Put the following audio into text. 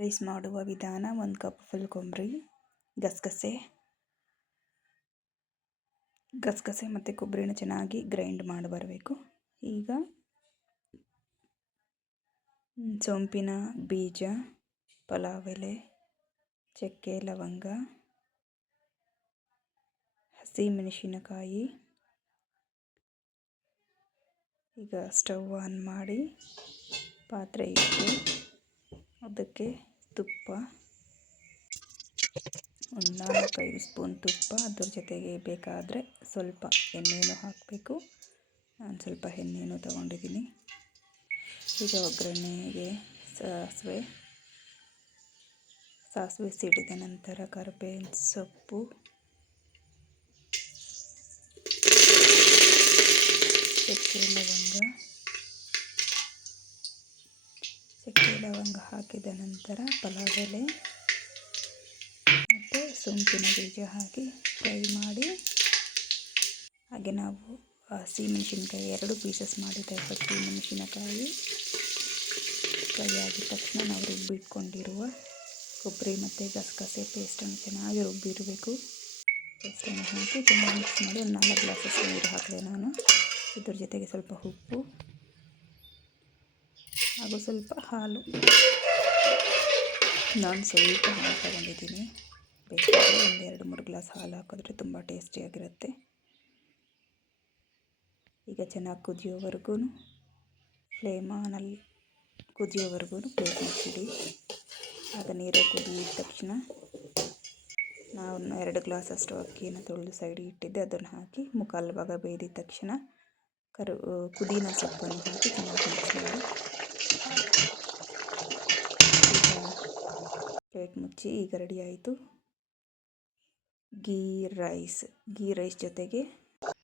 Rice ಮಾಡುವ ವಿಧಾನ: 1 cup full ಕೊಬ್ಬರಿ, ಗಸಗಸೆ ಮತ್ತು ಕೊಬ್ಬರಿನ ಚೆನ್ನಾಗಿ ಗ್ರೈಂಡ್ ಮಾಡಿ ಬರಬೇಕು. ಈಗ ಸೋಂಪಿನ ಬೀಜ, ಪಲಾವ್ ಎಲೆ, ಚಕ್ಕೆ, ಲವಂಗ, ಹಸಿಮೆಣಸಿನಕಾಯಿ. ಈಗ ಸ್ಟವ್ ಆನ್ ಮಾಡಿ ಪಾತ್ರೆ ಇಟ್ಟು ಅದಕ್ಕೆ ತುಪ್ಪ, ಒಂದು 4-5 ಸ್ಪೂನ್ ತುಪ್ಪ, ಅದ್ರ ಜೊತೆಗೆ ಬೇಕಾದರೆ ಸ್ವಲ್ಪ ಎಣ್ಣೆನೂ ಹಾಕಬೇಕು. ನಾನು ಸ್ವಲ್ಪ ಎಣ್ಣೆನೂ ತಗೊಂಡಿದ್ದೀನಿ. ಈಗ ಒಗ್ಗರಣೆಗೆ ಸಾಸಿವೆ ಸಿಡಿದ ನಂತರ ಕರಿಬೇವಿನ ಸೊಪ್ಪು, ಚಕ್ಕೆ ಲವಂಗ ಹಾಕಿದ ನಂತರ ಪಲಾವ್ ಎಲೆ ಮತ್ತು ಸೋಂಪಿನ ಬೀಜ ಹಾಕಿ ಫ್ರೈ ಮಾಡಿ, ಹಾಗೆ ನಾವು ಹಸಿಮೆಣಸಿನಕಾಯಿ 2 ಪೀಸಸ್ ಮಾಡಿದ ಹಸಿಮೆಣಸಿನಕಾಯಿ ಫ್ರೈ ಆಗಿದ ತಕ್ಷಣ ನಾವು ರುಬ್ಬಿಟ್ಕೊಂಡಿರುವ ಕೊಬ್ಬರಿ ಮತ್ತು ಗಸಗಸೆ ಪೇಸ್ಟನ್ನು ಚೆನ್ನಾಗಿ ರುಬ್ಬಿರಬೇಕು. ಪೇಸ್ಟನ್ನು ಹಾಕಿ ಚೆನ್ನಾಗಿ ಮಿಕ್ಸ್ ಮಾಡಿ ಒಂದು 4 ಗ್ಲಾಸಸ್ ನೀರು ಹಾಕಿದೆ ನಾನು. ಇದ್ರ ಜೊತೆಗೆ ಸ್ವಲ್ಪ ಉಪ್ಪು ಹಾಗೂ ಸ್ವಲ್ಪ ಹಾಲು. ನಾನು ಸ್ವಲ್ಪ ಹಾಲು ತಗೊಂಡಿದ್ದೀನಿ. ಬೇಕಾದರೆ ಒಂದು 2-3 ಗ್ಲಾಸ್ ಹಾಲು ಹಾಕಿದ್ರೆ ತುಂಬ ಟೇಸ್ಟಿಯಾಗಿರುತ್ತೆ. ಈಗ ಚೆನ್ನಾಗಿ ಕುದಿಯೋವರೆಗೂ ಪ್ಲೇಟ್ ಮುಚ್ಚಿಡಿ. ಆಗ ನೀರು ಕುದಿದ ತಕ್ಷಣ ನಾವು 2 ಗ್ಲಾಸ್ ಅಷ್ಟು ಅಕ್ಕಿಯನ್ನು ತೊಳೆದು ಸೈಡಿಗೆ ಇಟ್ಟಿದ್ದೆ, ಅದನ್ನು ಹಾಕಿ ಮುಕ್ಕಾಲು ಭಾಗ ಬೇಯ್ದಿದ ತಕ್ಷಣ ಪುದೀನ ಸೊಪ್ಪನ್ನು ಹಾಕಿ ಚೆನ್ನಾಗಿ ಮಿಕ್ಸ್ ಮಾಡಿ ಪ್ಲೇಟ್ ಮುಚ್ಚಿ. ಈಗ ರೆಡಿ ಆಯಿತು ಗೀ ರೈಸ್ ಜೊತೆಗೆ